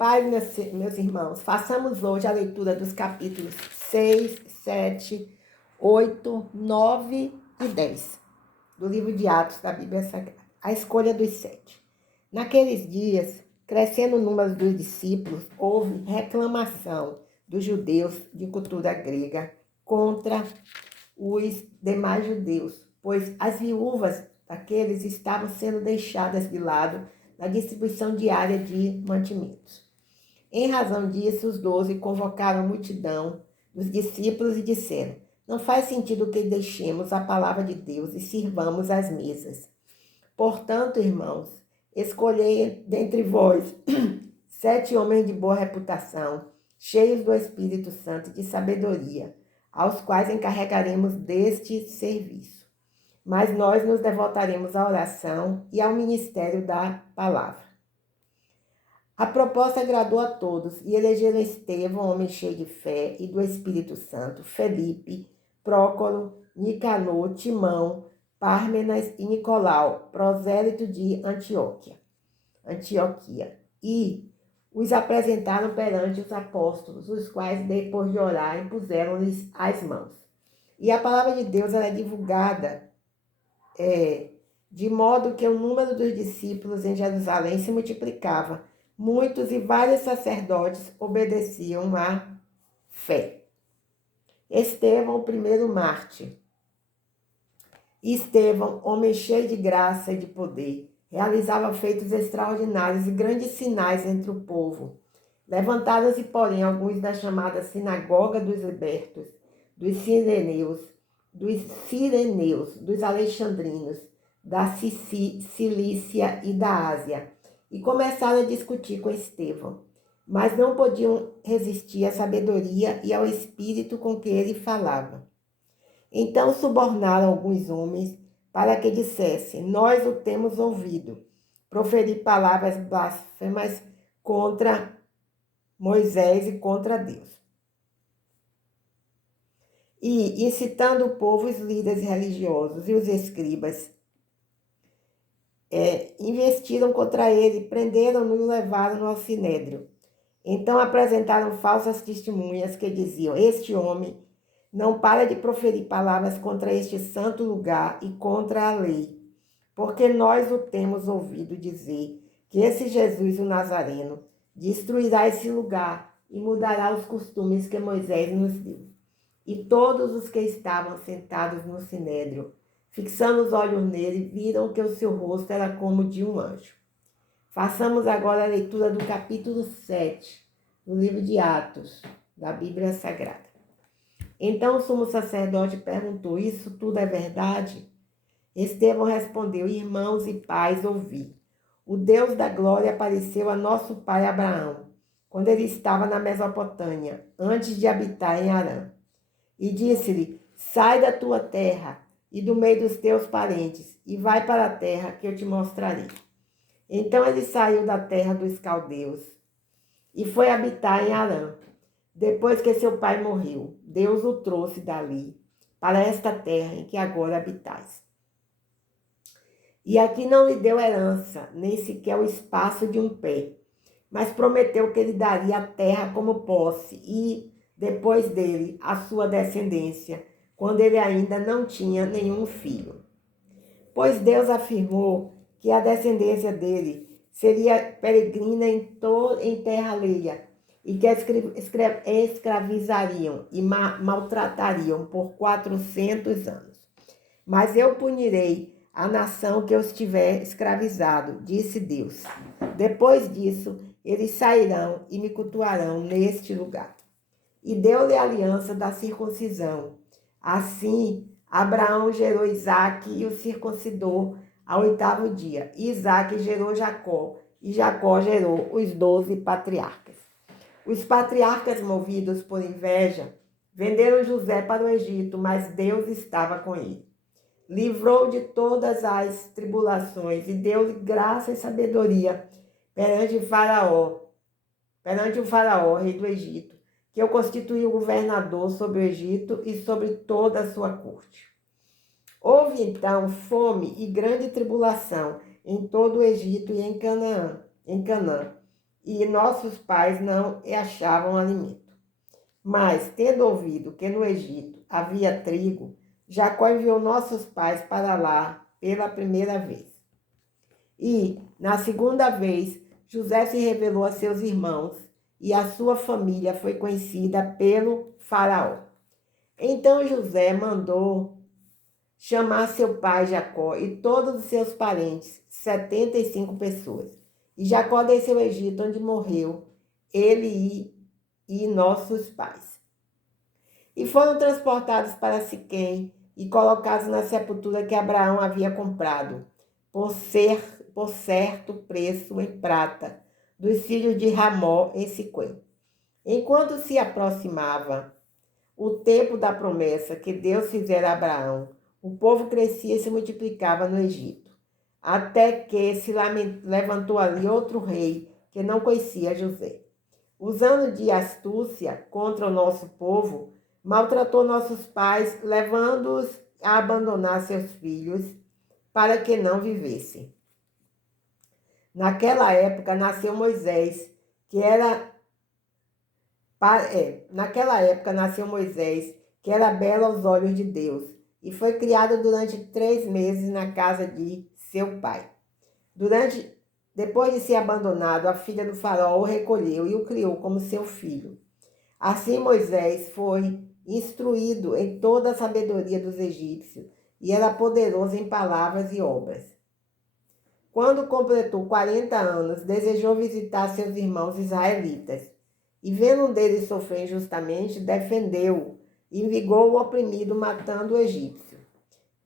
paz, meus irmãos, façamos hoje a leitura dos capítulos 6, 7, 8, 9 e 10 do livro de Atos da Bíblia Sagrada. A escolha dos 7. Naqueles dias, crescendo o número dos discípulos, houve reclamação dos judeus de cultura grega contra os demais judeus, pois as viúvas daqueles estavam sendo deixadas de lado na distribuição diária de mantimentos. Em razão disso, os 12 convocaram a multidão dos discípulos e disseram: não faz sentido que deixemos a palavra de Deus e sirvamos às mesas. Portanto, irmãos, escolhei dentre vós 7 homens de boa reputação, cheios do Espírito Santo e de sabedoria, aos quais encarregaremos deste serviço. Mas nós nos devotaremos à oração e ao ministério da palavra. A proposta agradou a todos e elegeram Estevão, homem cheio de fé e do Espírito Santo, Felipe, Prócoro, Nicanor, Timão, Pármenas e Nicolau, prosélito de Antioquia. E os apresentaram perante os apóstolos, os quais, depois de orar, impuseram-lhes as mãos. E a palavra de Deus era divulgada de modo que o número dos discípulos em Jerusalém se multiplicava. Muitos e vários sacerdotes obedeciam à fé. Estevão, o primeiro mártir. Estevão, homem cheio de graça e de poder, realizava feitos extraordinários e grandes sinais entre o povo. Levantaram-se, porém, alguns da chamada Sinagoga dos Libertos, dos Cireneus, dos Alexandrinos, da Cilícia e da Ásia, e começaram a discutir com Estevão, mas não podiam resistir à sabedoria e ao espírito com que ele falava. Então subornaram alguns homens para que dissessem: nós o temos ouvido proferir palavras blasfemas contra Moisés e contra Deus. E, incitando o povo, os líderes religiosos e os escribas investiram contra ele, prenderam-no e levaram-no ao sinédrio. Então apresentaram falsas testemunhas que diziam: este homem não para de proferir palavras contra este santo lugar e contra a lei, porque nós o temos ouvido dizer que esse Jesus, o Nazareno, destruirá esse lugar e mudará os costumes que Moisés nos deu. E todos os que estavam sentados no sinédrio, fixando os olhos nele, viram que o seu rosto era como de um anjo. Façamos agora a leitura do capítulo 7, do livro de Atos, da Bíblia Sagrada. Então o sumo sacerdote perguntou: isso tudo é verdade? Estevão respondeu: irmãos e pais, ouvi. O Deus da glória apareceu a nosso pai Abraão, quando ele estava na Mesopotâmia, antes de habitar em Harã. E disse-lhe: sai da tua terra e do meio dos teus parentes, e vai para a terra que eu te mostrarei. Então ele saiu da terra dos caldeus e foi habitar em Harã. Depois que seu pai morreu, Deus o trouxe dali para esta terra em que agora habitais. E aqui não lhe deu herança, nem sequer o espaço de um pé, mas prometeu que lhe daria a terra como posse e, depois dele, a sua descendência, quando ele ainda não tinha nenhum filho. Pois Deus afirmou que a descendência dele seria peregrina em terra alheia e que escravizariam e maltratariam por 400 anos. Mas eu punirei a nação que os tiver escravizado, disse Deus. Depois disso, eles sairão e me cultuarão neste lugar. E deu-lhe a aliança da circuncisão. Assim, Abraão gerou Isaque e o circuncidou ao 8º dia. Isaque gerou Jacó, e Jacó gerou os 12 patriarcas. Os patriarcas, movidos por inveja, venderam José para o Egito, mas Deus estava com ele. Livrou de todas as tribulações e deu-lhe graça e sabedoria perante o faraó, rei do Egito, que o constituiu governador sobre o Egito e sobre toda a sua corte. Houve então fome e grande tribulação em todo o Egito e em Canaã, e nossos pais não achavam alimento. Mas, tendo ouvido que no Egito havia trigo, Jacó enviou nossos pais para lá pela primeira vez. E, na segunda vez, José se revelou a seus irmãos e a sua família foi conhecida pelo faraó. Então José mandou chamar seu pai Jacó e todos os seus parentes, 75 pessoas. E Jacó desceu ao Egito, onde morreu ele e nossos pais. E foram transportados para Siquém e colocados na sepultura que Abraão havia comprado, por certo preço em prata, dos filhos de Ramó em Siquém. Enquanto se aproximava o tempo da promessa que Deus fizera a Abraão, o povo crescia e se multiplicava no Egito, até que se levantou ali outro rei que não conhecia José. Usando de astúcia contra o nosso povo, maltratou nossos pais, levando-os a abandonar seus filhos para que não vivessem. Naquela época nasceu Moisés, que era belo aos olhos de Deus, e foi criado durante 3 meses na casa de seu pai. Depois de ser abandonado, a filha do faraó o recolheu e o criou como seu filho. Assim Moisés foi instruído em toda a sabedoria dos egípcios e era poderoso em palavras e obras. Quando completou 40 anos, desejou visitar seus irmãos israelitas e, vendo um deles sofrer injustamente, defendeu-o e vingou o oprimido, matando o egípcio.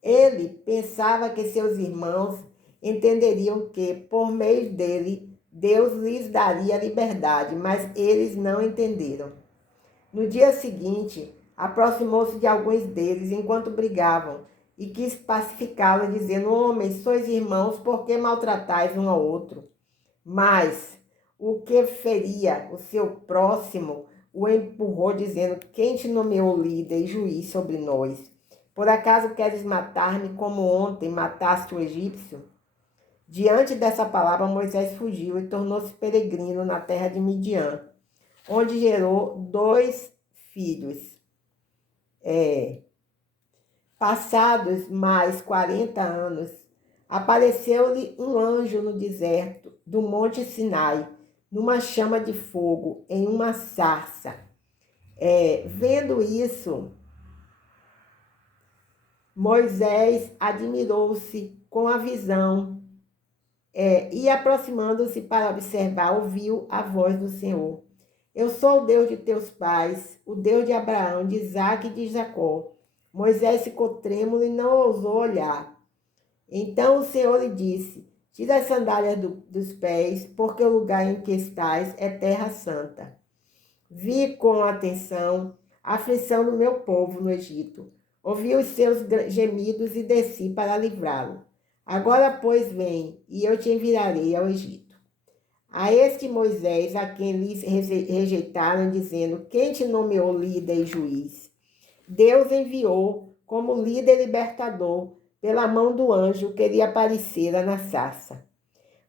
Ele pensava que seus irmãos entenderiam que, por meio dele, Deus lhes daria liberdade, mas eles não entenderam. No dia seguinte, aproximou-se de alguns deles enquanto brigavam e quis pacificá-los, dizendo: Homens, sois irmãos, por que maltratais um ao outro? Mas o que feria o seu próximo o empurrou, dizendo: Quem te nomeou líder e juiz sobre nós? Por acaso queres matar-me como ontem mataste o egípcio? Diante dessa palavra, Moisés fugiu e tornou-se peregrino na terra de Midian, onde gerou 2 filhos. Passados mais 40 anos, apareceu-lhe um anjo no deserto do Monte Sinai, numa chama de fogo, em uma sarça. Vendo isso, Moisés admirou-se com a visão e, aproximando-se para observar, ouviu a voz do Senhor. Eu sou o Deus de teus pais, o Deus de Abraão, de Isaque e de Jacó. Moisés ficou trêmulo e não ousou olhar. Então o Senhor lhe disse: Tira as sandálias dos pés, porque o lugar em que estás é terra santa. Vi com atenção a aflição do meu povo no Egito. Ouvi os seus gemidos e desci para livrá-lo. Agora, pois, vem, e eu te enviarei ao Egito. A este Moisés, a quem lhes rejeitaram, dizendo: Quem te nomeou líder e juiz? Deus enviou como líder libertador pela mão do anjo que lhe aparecera na sarça.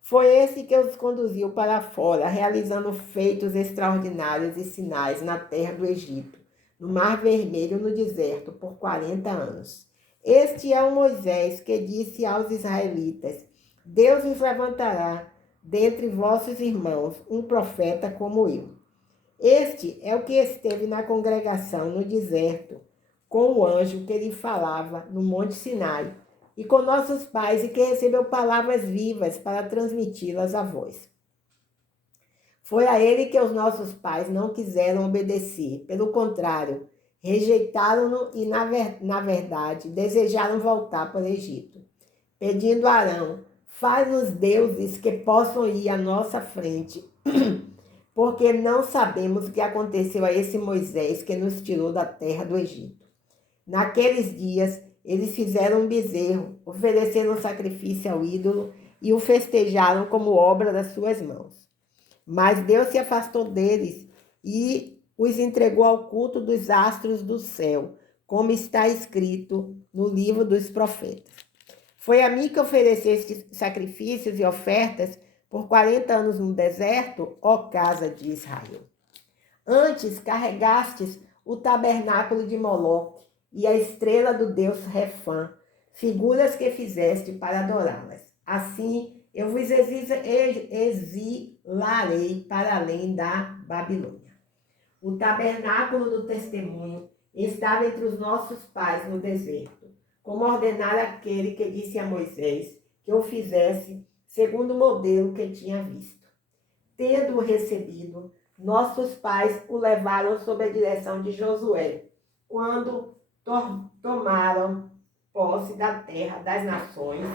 Foi esse que os conduziu para fora, realizando feitos extraordinários e sinais na terra do Egito, no Mar Vermelho, no deserto, por 40 anos. Este é o Moisés que disse aos israelitas: Deus vos levantará dentre vossos irmãos um profeta como eu. Este é o que esteve na congregação no deserto, com o anjo que lhe falava no Monte Sinai, e com nossos pais, e que recebeu palavras vivas para transmiti-las a vós. Foi a ele que os nossos pais não quiseram obedecer, pelo contrário, rejeitaram-no e, na verdade, desejaram voltar para o Egito, pedindo a Arão: faz-nos deuses que possam ir à nossa frente, porque não sabemos o que aconteceu a esse Moisés que nos tirou da terra do Egito. Naqueles dias, eles fizeram um bezerro, ofereceram um sacrifício ao ídolo e o festejaram como obra das suas mãos. Mas Deus se afastou deles e os entregou ao culto dos astros do céu, como está escrito no livro dos profetas. Foi a mim que ofereceste sacrifícios e ofertas por 40 anos no deserto, ó casa de Israel. Antes carregastes o tabernáculo de Moloque e a estrela do deus Refã, figuras que fizeste para adorá-las. Assim eu vos exilarei para além da Babilônia. O tabernáculo do testemunho estava entre os nossos pais no deserto, como ordenara aquele que disse a Moisés que o fizesse segundo o modelo que tinha visto. Tendo-o recebido, nossos pais o levaram sob a direção de Josué, quando tomaram posse da terra das nações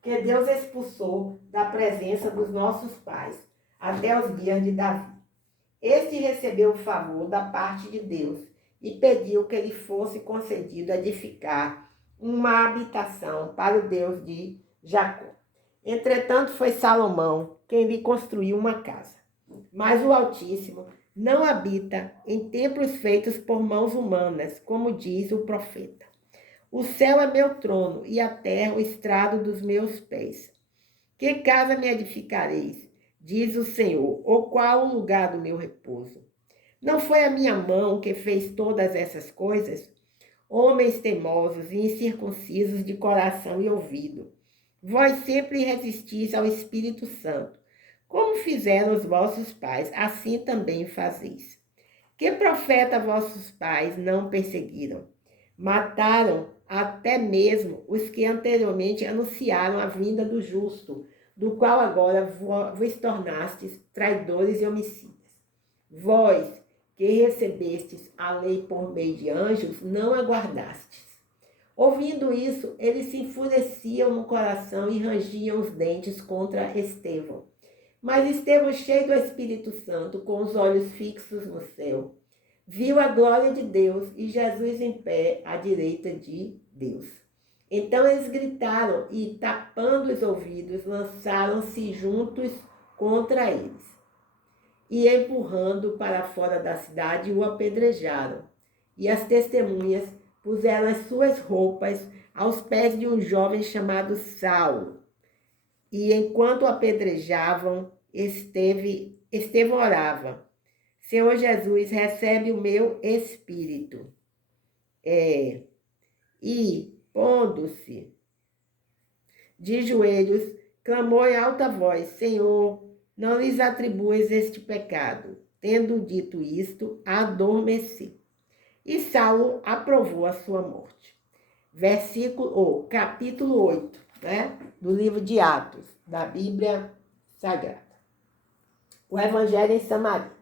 que Deus expulsou da presença dos nossos pais, até os dias de Davi. Este recebeu o favor da parte de Deus e pediu que lhe fosse concedido edificar uma habitação para o Deus de Jacó. Entretanto, foi Salomão quem lhe construiu uma casa. Mas o Altíssimo não habita em templos feitos por mãos humanas, como diz o profeta. O céu é meu trono e a terra o estrado dos meus pés. Que casa me edificareis? Diz o Senhor, ou qual o lugar do meu repouso? Não foi a minha mão que fez todas essas coisas? Homens teimosos e incircuncisos de coração e ouvido, vós sempre resistis ao Espírito Santo. Como fizeram os vossos pais, assim também fazeis. Que profeta vossos pais não perseguiram? Mataram até mesmo os que anteriormente anunciaram a vinda do justo, do qual agora vos tornastes traidores e homicidas. Vós, que recebestes a lei por meio de anjos, não aguardastes. Ouvindo isso, eles se enfureciam no coração e rangiam os dentes contra Estevão. Mas Estevão, cheio do Espírito Santo, com os olhos fixos no céu, viu a glória de Deus e Jesus em pé à direita de Deus. Então eles gritaram e, tapando os ouvidos, lançaram-se juntos contra eles. E empurrando para fora da cidade, o apedrejaram. E as testemunhas puseram as suas roupas aos pés de um jovem chamado Saulo. E enquanto o apedrejavam, Estevão orava: Senhor Jesus, recebe o meu espírito. E, pondo-se de joelhos, clamou em alta voz: Senhor, não lhes atribuas este pecado. Tendo dito isto, adormeci. E Saulo aprovou a sua morte. Capítulo 8, do livro de Atos, da Bíblia Sagrada. O Evangelho em Samaria.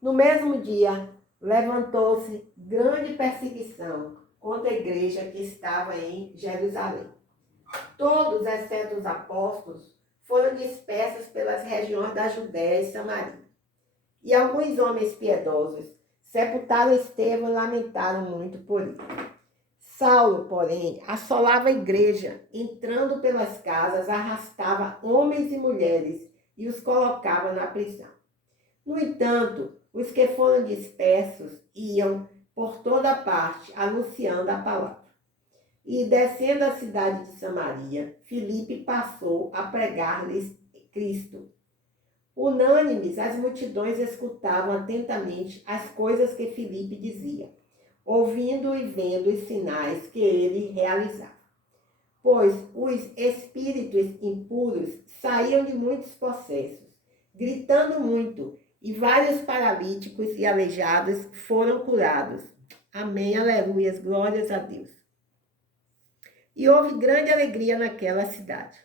No mesmo dia, levantou-se grande perseguição contra a igreja que estava em Jerusalém. Todos, exceto os apóstolos, foram dispersos pelas regiões da Judéia e Samaria. E alguns homens piedosos sepultaram Estevão e lamentaram muito por ele. Saulo, porém, assolava a igreja, entrando pelas casas, arrastava homens e mulheres e os colocava na prisão. No entanto, os que foram dispersos iam por toda parte, anunciando a palavra. E, descendo a cidade de Samaria, Filipe passou a pregar-lhes Cristo. Unânimes, as multidões escutavam atentamente as coisas que Filipe dizia, ouvindo e vendo os sinais que ele realizava. Pois os espíritos impuros saíam de muitos possessos, gritando muito, e vários paralíticos e aleijados foram curados. Amém, aleluias, glórias a Deus. E houve grande alegria naquela cidade.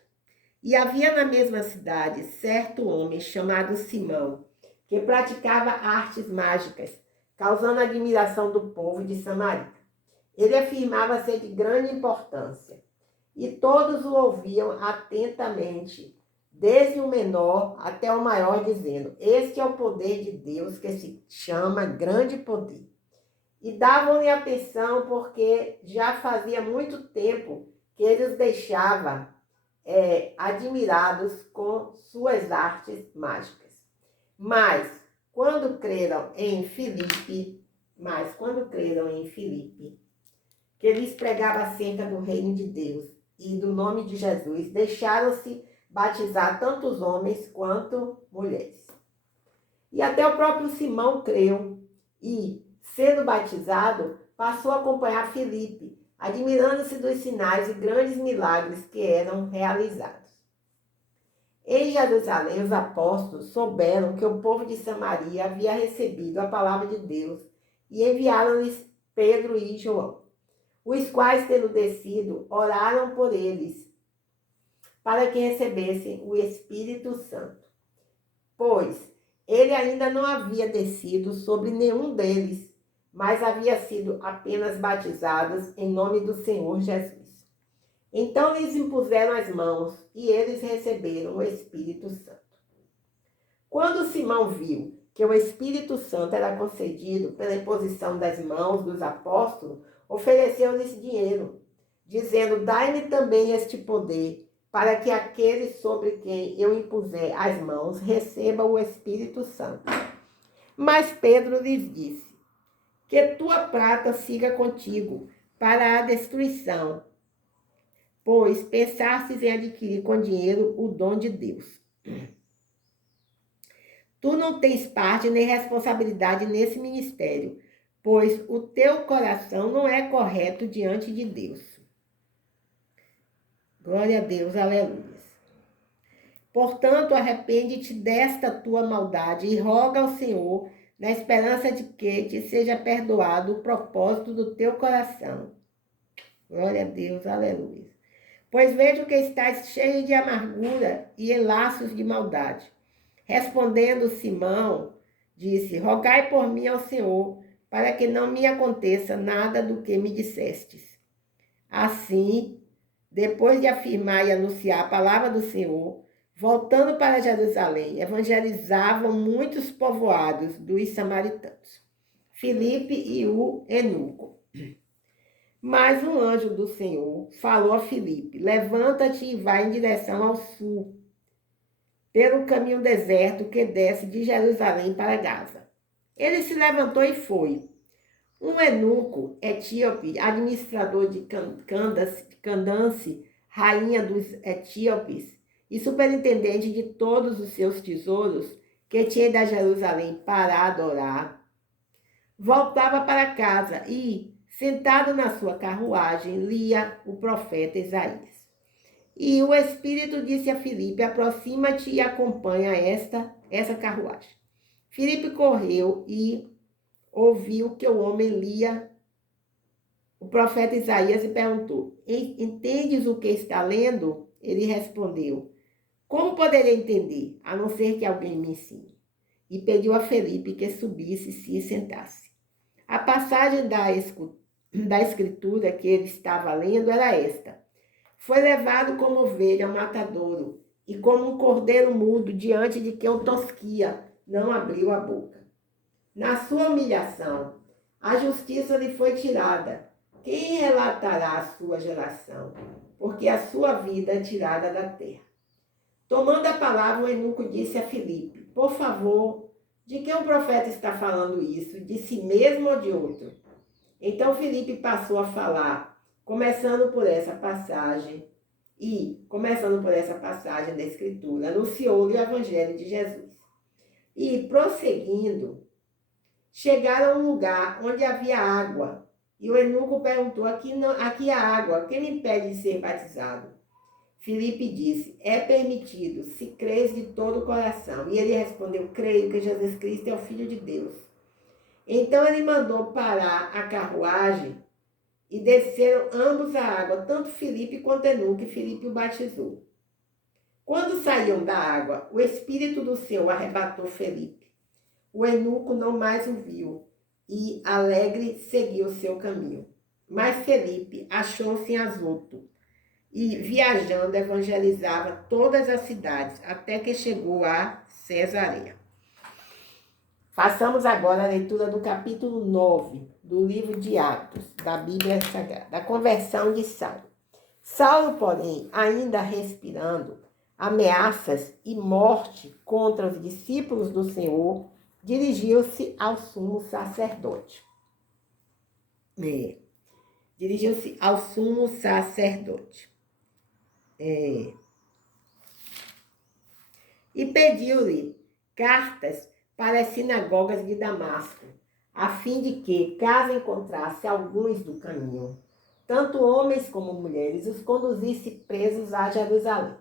E havia na mesma cidade certo homem chamado Simão, que praticava artes mágicas, causando admiração do povo de Samaria. Ele afirmava ser de grande importância, e todos o ouviam atentamente, desde o menor até o maior, dizendo: este é o poder de Deus, que se chama grande poder. E davam-lhe atenção, porque já fazia muito tempo que ele os deixava admirados com suas artes mágicas. Mas quando creram em Filipe, que lhes pregava acerca do reino de Deus e do nome de Jesus, deixaram-se batizar tanto os homens quanto mulheres. E até o próprio Simão creu e, sendo batizado, passou a acompanhar Filipe, admirando-se dos sinais e grandes milagres que eram realizados. Em Jerusalém, os apóstolos souberam que o povo de Samaria havia recebido a palavra de Deus e enviaram-lhes Pedro e João, os quais, tendo descido, oraram por eles, para que recebessem o Espírito Santo, pois ele ainda não havia descido sobre nenhum deles, mas havia sido apenas batizados em nome do Senhor Jesus. Então lhes impuseram as mãos e eles receberam o Espírito Santo. Quando Simão viu que o Espírito Santo era concedido pela imposição das mãos dos apóstolos, ofereceu-lhes dinheiro, dizendo: dai-me também este poder, para que aquele sobre quem eu impuser as mãos receba o Espírito Santo. Mas Pedro lhes disse: que tua prata siga contigo para a destruição, pois pensastes em adquirir com dinheiro o dom de Deus. Tu não tens parte nem responsabilidade nesse ministério, pois o teu coração não é correto diante de Deus. Glória a Deus, aleluia. Portanto, arrepende-te desta tua maldade e roga ao Senhor, na esperança de que te seja perdoado o propósito do teu coração. Glória a Deus, aleluia. Pois vejo que estás cheio de amargura e em laços de maldade. Respondendo Simão, disse: rogai por mim ao Senhor, para que não me aconteça nada do que me dissestes. Assim, depois de afirmar e anunciar a palavra do Senhor, voltando para Jerusalém, evangelizavam muitos povoados dos samaritanos, Filipe e o eunuco. Mas um anjo do Senhor falou a Filipe: levanta-te e vai em direção ao sul, pelo caminho deserto que desce de Jerusalém para Gaza. Ele se levantou e foi. Um eunuco etíope, administrador de Candace, rainha dos etíopes, e superintendente de todos os seus tesouros, que tinha ido a Jerusalém para adorar, voltava para casa e, sentado na sua carruagem, lia o profeta Isaías. E o Espírito disse a Filipe: aproxima-te e acompanha essa carruagem. Filipe correu e ouviu que o homem lia o profeta Isaías e perguntou: entendes o que está lendo? Ele respondeu: como poderia entender, a não ser que alguém me ensine? E pediu a Filipe que subisse e se sentasse. A passagem da escritura que ele estava lendo era esta: foi levado como ovelha ao matadouro, e como um cordeiro mudo diante de quem o tosquia, não abriu a boca. Na sua humilhação, a justiça lhe foi tirada. Quem relatará a sua geração? Porque a sua vida é tirada da terra. Tomando a palavra, o eunuco disse a Filipe: por favor, de que o profeta está falando isso? De si mesmo ou de outro? Então Filipe passou a falar, começando por essa passagem da Escritura, anunciou-lhe o Evangelho de Jesus. E, prosseguindo, chegaram a um lugar onde havia água. E o eunuco perguntou: aqui há água, quem me impede de ser batizado? Filipe disse: é permitido, se crês de todo o coração. E ele respondeu: creio que Jesus Cristo é o Filho de Deus. Então ele mandou parar a carruagem e desceram ambos a água, tanto Filipe quanto eunuco, e Filipe o batizou. Quando saíam da água, o Espírito do Senhor arrebatou Filipe. O eunuco não mais o viu e, alegre, seguiu o seu caminho. Mas Filipe achou-se em Azoto e, viajando, evangelizava todas as cidades, até que chegou a Cesareia. Façamos agora a leitura do capítulo 9 do livro de Atos, da Bíblia Sagrada, da conversão de Saulo. Saulo, porém, ainda respirando ameaças e morte contra os discípulos do Senhor, dirigiu-se ao sumo sacerdote. e pediu-lhe cartas para as sinagogas de Damasco, a fim de que, caso encontrasse alguns do caminho, tanto homens como mulheres, os conduzisse presos a Jerusalém.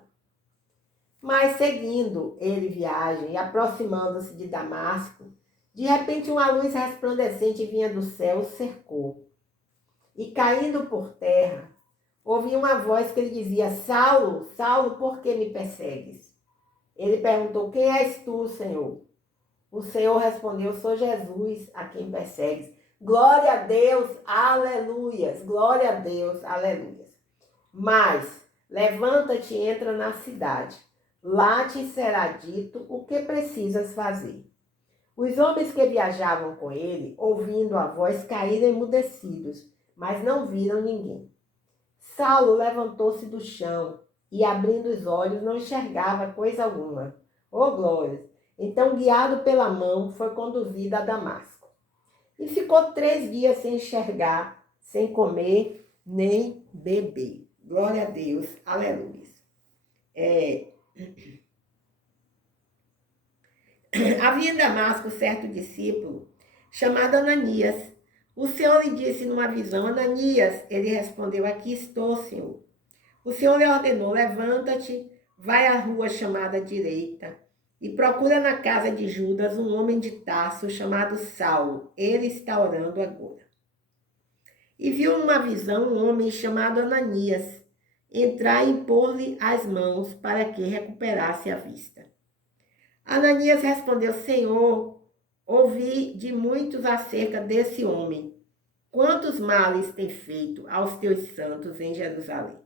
Mas seguindo ele viagem e aproximando-se de Damasco, de repente uma luz resplandecente vinha do céu o cercou. E caindo por terra, ouvi uma voz que lhe dizia: Saulo, Saulo, por que me persegues? Ele perguntou: Quem és tu, Senhor? O Senhor respondeu: Sou Jesus, a quem persegues. Glória a Deus, aleluias. Glória a Deus, aleluias. Mas levanta-te e entra na cidade. Lá te será dito o que precisas fazer. Os homens que viajavam com ele, ouvindo a voz, caíram emudecidos, mas não viram ninguém. Saulo levantou-se do chão e, abrindo os olhos, não enxergava coisa alguma. Oh, glórias! Então, guiado pela mão, foi conduzido a Damasco. E ficou 3 dias sem enxergar, sem comer, nem beber. Glória a Deus, aleluia. Havia em Damasco certo discípulo, chamado Ananias. O Senhor lhe disse numa visão: Ananias. Ele respondeu: Aqui estou, Senhor. O Senhor lhe ordenou: Levanta-te, vai à rua chamada direita e procura na casa de Judas um homem de Tarso chamado Saulo. Ele está orando agora. E viu numa visão um homem chamado Ananias entrar e impor-lhe as mãos para que recuperasse a vista. Ananias respondeu: Senhor, ouvi de muitos acerca desse homem. Quantos males tem feito aos teus santos em Jerusalém?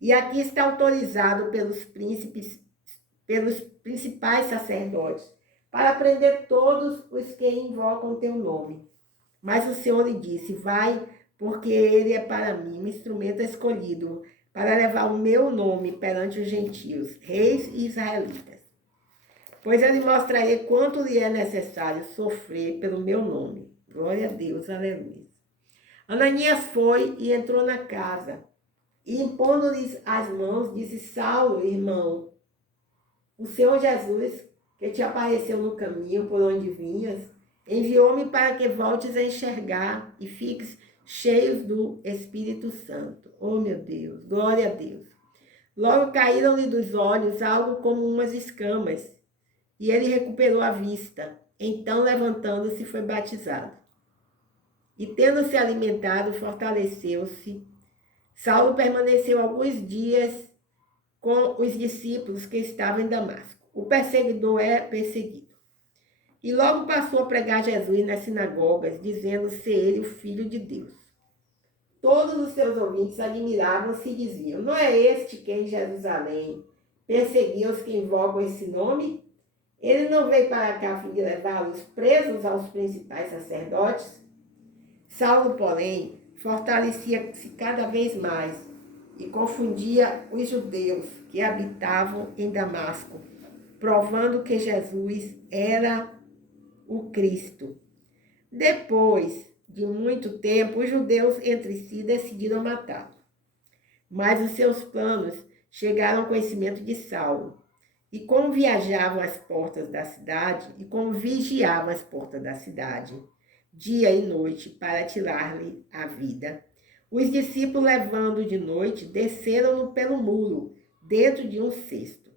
E aqui está autorizado pelos principais sacerdotes, para prender todos os que invocam o teu nome. Mas o Senhor lhe disse: Vai, porque ele é para mim um instrumento escolhido para levar o meu nome perante os gentios, reis e israelitas. Pois eu lhe mostrarei quanto lhe é necessário sofrer pelo meu nome. Glória a Deus, aleluia. Ananias foi e entrou na casa, e impondo-lhes as mãos, disse: Saulo, irmão, o Senhor Jesus, que te apareceu no caminho por onde vinhas, enviou-me para que voltes a enxergar e fiques cheios do Espírito Santo. Oh, meu Deus, glória a Deus. Logo caíram-lhe dos olhos algo como umas escamas, e ele recuperou a vista. Então, levantando-se, foi batizado. E tendo-se alimentado, fortaleceu-se. Saulo permaneceu alguns dias com os discípulos que estavam em Damasco. O perseguidor é perseguido. E logo passou a pregar Jesus nas sinagogas, dizendo ser ele o Filho de Deus. Todos os seus ouvintes admiravam-se e diziam: Não é este que em Jerusalém perseguia os que invocam esse nome? Ele não veio para cá a fim de levá-los presos aos principais sacerdotes? Saulo, porém, fortalecia-se cada vez mais e confundia os judeus que habitavam em Damasco, provando que Jesus era o Cristo. Depois de muito tempo, os judeus entre si decidiram matá-lo. Mas os seus planos chegaram ao conhecimento de Saulo. E como vigiavam as portas da cidade, dia e noite, para tirar-lhe a vida, os discípulos, levando de noite, desceram-no pelo muro, dentro de um cesto.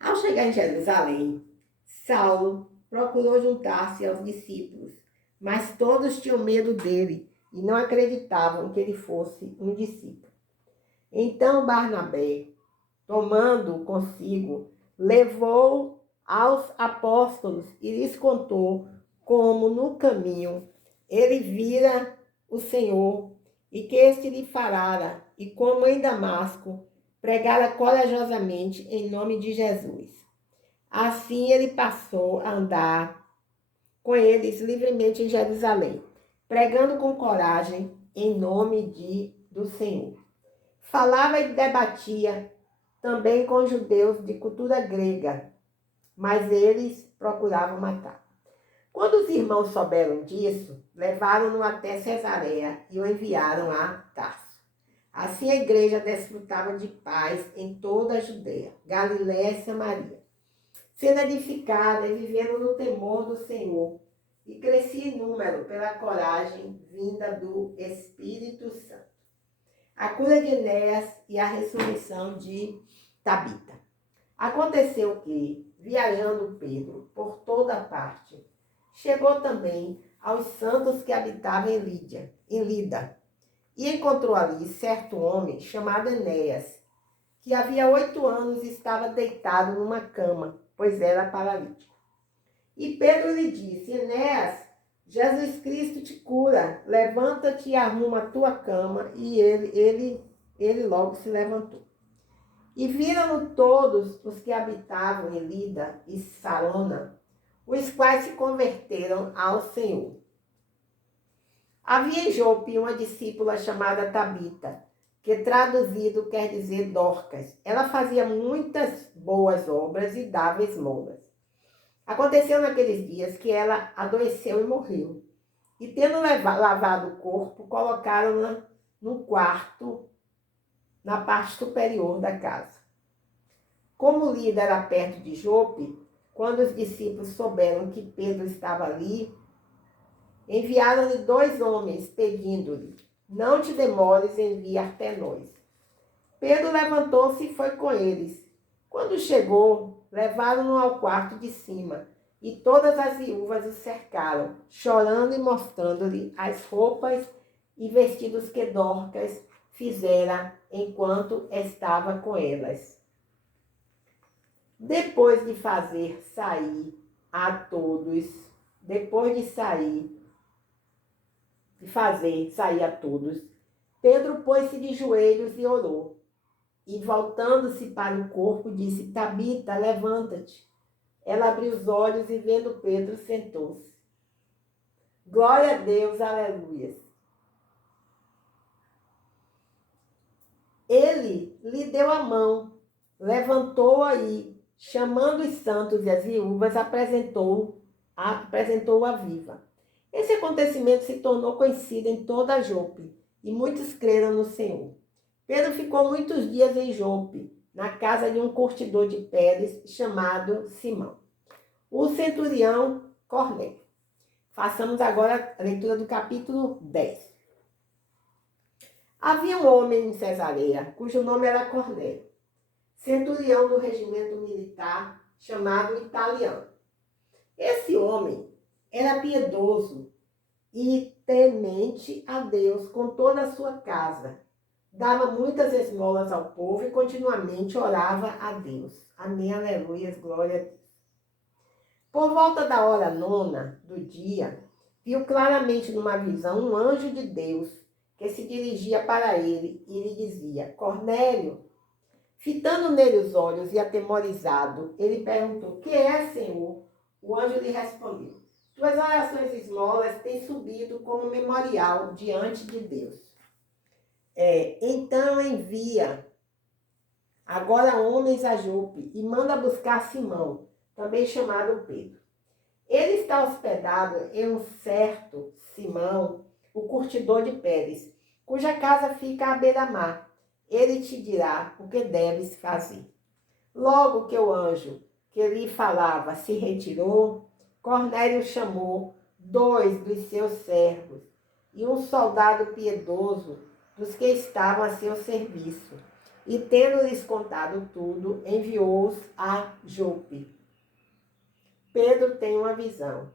Ao chegar em Jerusalém, Saulo procurou juntar-se aos discípulos, mas todos tinham medo dele e não acreditavam que ele fosse um discípulo. Então Barnabé, tomando consigo, levou aos apóstolos e lhes contou como no caminho ele vira o Senhor e que este lhe falara, e como em Damasco pregara corajosamente em nome de Jesus. Assim ele passou a andar com eles livremente em Jerusalém, pregando com coragem em nome do Senhor. Falava e debatia também com judeus de cultura grega, mas eles procuravam matar. Quando os irmãos souberam disso, levaram-no até Cesareia e o enviaram a Tarso. Assim a igreja desfrutava de paz em toda a Judéia, Galiléia e Samaria, sendo edificada e vivendo no temor do Senhor, e crescia em número pela coragem vinda do Espírito Santo. A cura de Enéas e a ressurreição de Tabita. Aconteceu que, viajando Pedro por toda parte, chegou também aos santos que habitavam em Lida, e encontrou ali certo homem chamado Enéas, que havia 8 anos estava deitado numa cama, pois era paralítico. E Pedro lhe disse: Enéas, Jesus Cristo te cura, levanta-te e arruma a tua cama. E ele logo se levantou. E viram-no todos os que habitavam em Lida e Sarona, os quais se converteram ao Senhor. Havia em Jope uma discípula chamada Tabita, que traduzido quer dizer Dorcas. Ela fazia muitas boas obras e dava esmolas. Aconteceu naqueles dias que ela adoeceu e morreu. E tendo lavado o corpo, colocaram-na num quarto na parte superior da casa. Como Lida era perto de Jope, quando os discípulos souberam que Pedro estava ali, enviaram-lhe 2 homens, pedindo-lhe: não te demores em vir até nós. Pedro levantou-se e foi com eles. Quando chegou, levaram-no ao quarto de cima, e todas as viúvas o cercaram, chorando e mostrando-lhe as roupas e vestidos que Dorcas fizera enquanto estava com elas. Depois de sair a todos, Pedro pôs-se de joelhos e orou. E voltando-se para o corpo, disse: Tabita, levanta-te. Ela abriu os olhos e, vendo Pedro, sentou-se. Glória a Deus, aleluia. Ele lhe deu a mão, levantou-a e, chamando os santos e as viúvas, apresentou-a viva. Esse acontecimento se tornou conhecido em toda a Jope, e muitos creram no Senhor. Pedro ficou muitos dias em Jope, na casa de um curtidor de peles chamado Simão, o centurião Cornélio. Façamos agora a leitura do capítulo 10. Havia um homem em Cesareia, cujo nome era Cornélio, centurião do regimento militar chamado Italiano. Esse homem era piedoso e temente a Deus com toda a sua casa. Dava muitas esmolas ao povo e continuamente orava a Deus. Amém, aleluia, glória a Deus. Por volta da hora 9 do dia, viu claramente numa visão um anjo de Deus que se dirigia para ele e lhe dizia: Cornélio. Fitando nele os olhos e atemorizado, ele perguntou: que é, Senhor? O anjo lhe respondeu: tuas orações e esmolas têm subido como memorial diante de Deus. Então envia agora homens a Jope e manda buscar Simão, também chamado Pedro. Ele está hospedado em um certo Simão, o curtidor de peles, cuja casa fica à beira-mar. Ele te dirá o que deves fazer. Logo que o anjo que lhe falava se retirou, Cornélio chamou 2 dos seus servos e um soldado piedoso dos que estavam a seu serviço, e tendo-lhes contado tudo, enviou-os a Jope. Pedro tem uma visão.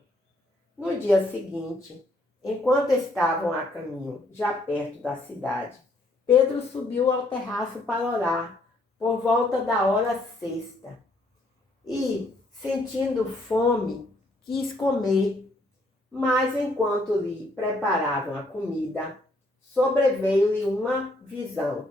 No dia seguinte, enquanto estavam a caminho, já perto da cidade, Pedro subiu ao terraço para orar, por volta da hora 6. E, sentindo fome, quis comer, mas enquanto lhe preparavam a comida, sobreveio-lhe uma visão.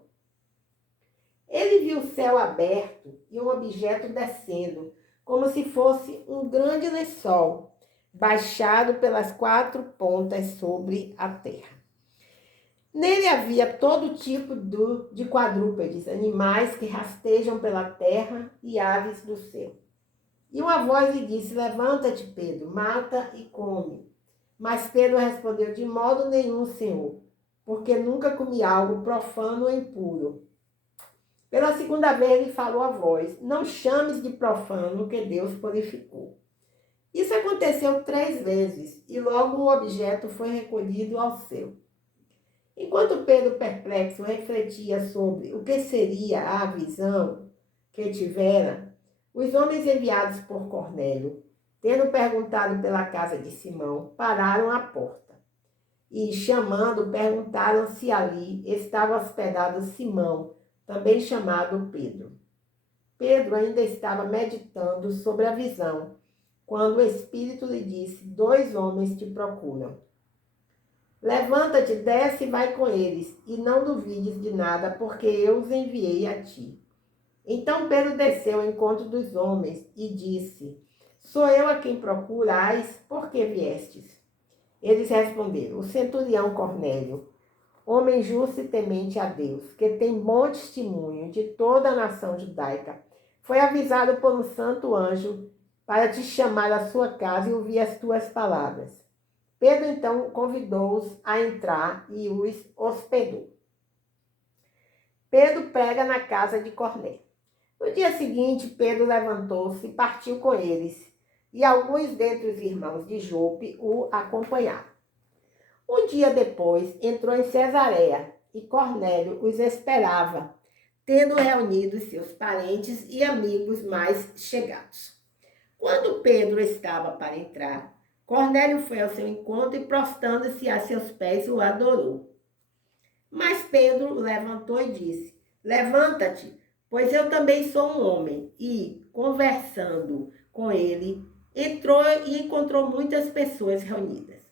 Ele viu o céu aberto e um objeto descendo, como se fosse um grande lençol, baixado pelas 4 pontas sobre a terra. Nele havia todo tipo de quadrúpedes, animais que rastejam pela terra e aves do céu. E uma voz lhe disse: levanta-te, Pedro, mata e come. Mas Pedro respondeu: de modo nenhum, Senhor, porque nunca comi algo profano ou impuro. Pela segunda vez ele falou a voz: não chames de profano o que Deus purificou. Isso aconteceu 3 vezes e logo o objeto foi recolhido ao céu. Enquanto Pedro, perplexo, refletia sobre o que seria a visão que tivera, os homens enviados por Cornélio, tendo perguntado pela casa de Simão, pararam à porta e, chamando, perguntaram se ali estava hospedado Simão, também chamado Pedro. Pedro ainda estava meditando sobre a visão, quando o Espírito lhe disse: 2 homens te procuram. Levanta-te, desce e vai com eles, e não duvides de nada, porque eu os enviei a ti. Então Pedro desceu ao encontro dos homens e disse: sou eu a quem procurais, por que viestes? Eles responderam: o centurião Cornélio, homem justo e temente a Deus, que tem bom testemunho de toda a nação judaica, foi avisado por um santo anjo para te chamar à sua casa e ouvir as tuas palavras. Pedro então convidou-os a entrar e os hospedou. Pedro prega na casa de Cornélio. No dia seguinte, Pedro levantou-se e partiu com eles, e alguns dentre os irmãos de Jope o acompanharam. Um dia depois, entrou em Cesareia, e Cornélio os esperava, tendo reunido seus parentes e amigos mais chegados. Quando Pedro estava para entrar, Cornélio foi ao seu encontro e, prostrando-se a seus pés, o adorou. Mas Pedro levantou e disse: levanta-te, pois eu também sou um homem. E, conversando com ele, entrou e encontrou muitas pessoas reunidas.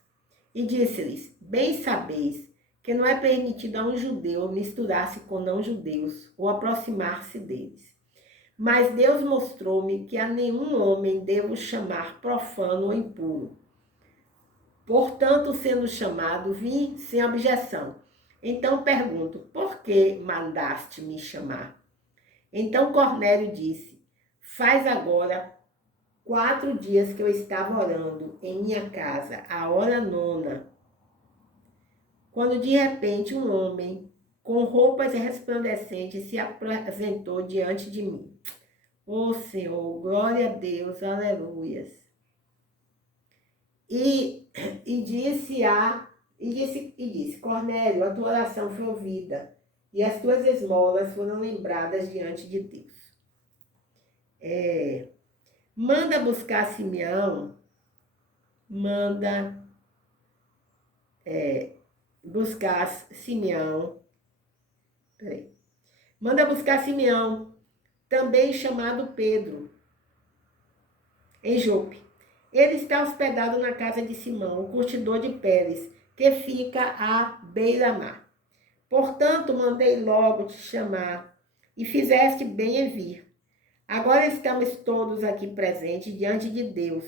E disse-lhes: bem sabeis que não é permitido a um judeu misturar-se com não-judeus ou aproximar-se deles. Mas Deus mostrou-me que a nenhum homem devo chamar profano ou impuro. Portanto, sendo chamado, vim sem objeção. Então pergunto: por que mandaste me chamar? Então Cornélio disse: faz agora 4 dias que eu estava orando em minha casa, a hora 9, quando de repente um homem com roupas resplandecentes se apresentou diante de mim. Ó Senhor, glória a Deus, aleluias. E disse, Cornélio, a tua oração foi ouvida e as tuas esmolas foram lembradas diante de Deus. Manda buscar Simeão, manda buscar Simeão, também chamado Pedro, em Jope. Ele está hospedado na casa de Simão, o curtidor de peles, que fica à beira-mar. Portanto, mandei logo te chamar, e fizeste bem em vir. Agora estamos todos aqui presentes diante de Deus,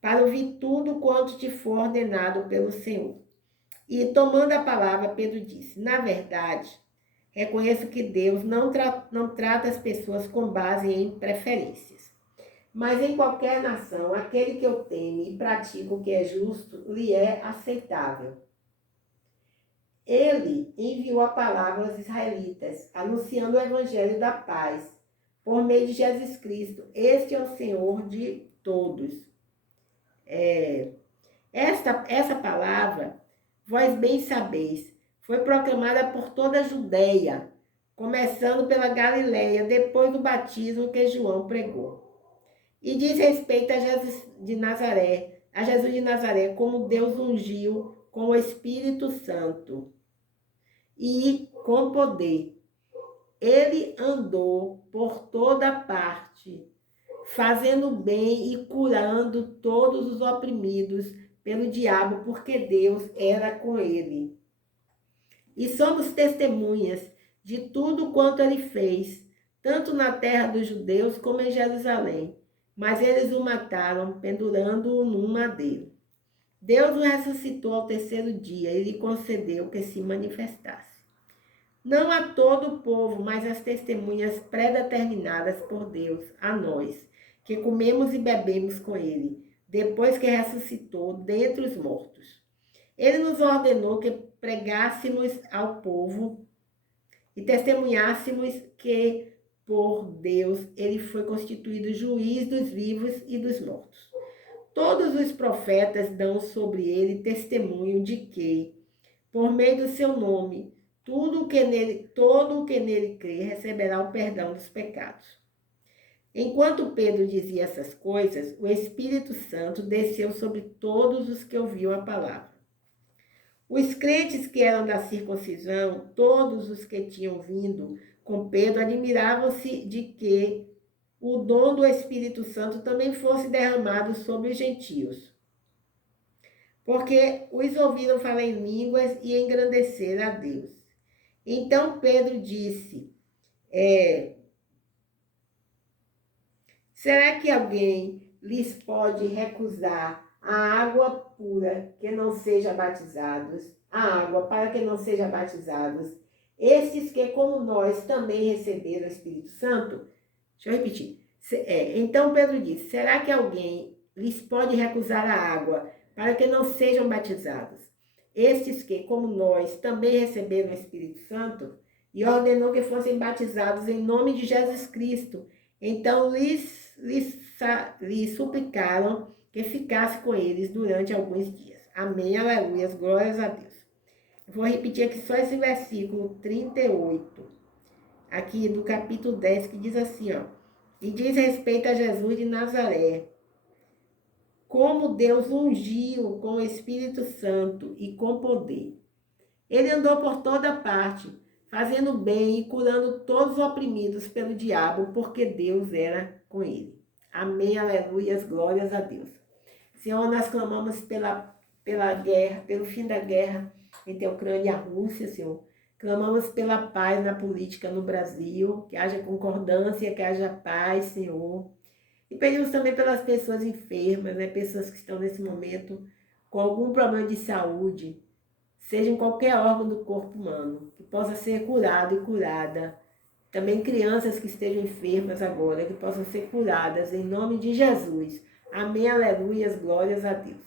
para ouvir tudo quanto te for ordenado pelo Senhor. E, tomando a palavra, Pedro disse: na verdade, reconheço que Deus não trata as pessoas com base em preferências. Mas em qualquer nação, aquele que eu teme e pratica o que é justo, lhe é aceitável. Ele enviou a palavra aos israelitas, anunciando o evangelho da paz, por meio de Jesus Cristo. Este é o Senhor de todos. Essa palavra, vós bem sabeis, foi proclamada por toda a Judeia, começando pela Galileia, depois do batismo que João pregou. E diz respeito a Jesus de Nazaré, como Deus ungiu com o Espírito Santo e com poder. Ele andou por toda parte, fazendo bem e curando todos os oprimidos pelo diabo, porque Deus era com ele. E somos testemunhas de tudo quanto ele fez, tanto na terra dos judeus como em Jerusalém. Mas eles o mataram, pendurando-o num madeiro. Deus o ressuscitou ao 3º dia e lhe concedeu que se manifestasse. Não a todo o povo, mas às testemunhas predeterminadas por Deus, a nós, que comemos e bebemos com ele, depois que ressuscitou dentre os mortos. Ele nos ordenou que pregássemos ao povo e testemunhássemos que, por Deus, ele foi constituído juiz dos vivos e dos mortos. Todos os profetas dão sobre ele testemunho de que, por meio do seu nome, todo o que nele crê receberá o perdão dos pecados. Enquanto Pedro dizia essas coisas, o Espírito Santo desceu sobre todos os que ouviam a palavra. Os crentes que eram da circuncisão, todos os que tinham vindo com Pedro, admiravam-se de que o dom do Espírito Santo também fosse derramado sobre os gentios, porque os ouviram falar em línguas e engrandecer a Deus. Então Pedro disse, será que alguém lhes pode recusar a água pura que não seja batizados, a água para que não sejam batizados, estes que, como nós, também receberam o Espírito Santo? Deixa eu repetir. Então Pedro disse, será que alguém lhes pode recusar a água para que não sejam batizados, estes que, como nós, também receberam o Espírito Santo? E ordenou que fossem batizados em nome de Jesus Cristo. Então lhes suplicaram que ficasse com eles durante alguns dias. Amém, aleluia, glórias a Deus. Eu vou repetir aqui só esse versículo 38, aqui do capítulo 10, que diz assim, ó. E diz respeito a Jesus de Nazaré, como Deus ungiu com o Espírito Santo e com poder. Ele andou por toda parte, fazendo bem e curando todos os oprimidos pelo diabo, porque Deus era com ele. Amém, aleluias, glórias a Deus. Senhor, nós clamamos pela guerra, pelo fim da guerra entre a Ucrânia e a Rússia, Senhor. Clamamos pela paz na política no Brasil, que haja concordância, que haja paz, Senhor. E pedimos também pelas pessoas enfermas, né? Pessoas que estão nesse momento com algum problema de saúde, seja em qualquer órgão do corpo humano, que possa ser curado e curada. Também crianças que estejam enfermas agora, que possam ser curadas em nome de Jesus. Amém, aleluias, glórias a Deus.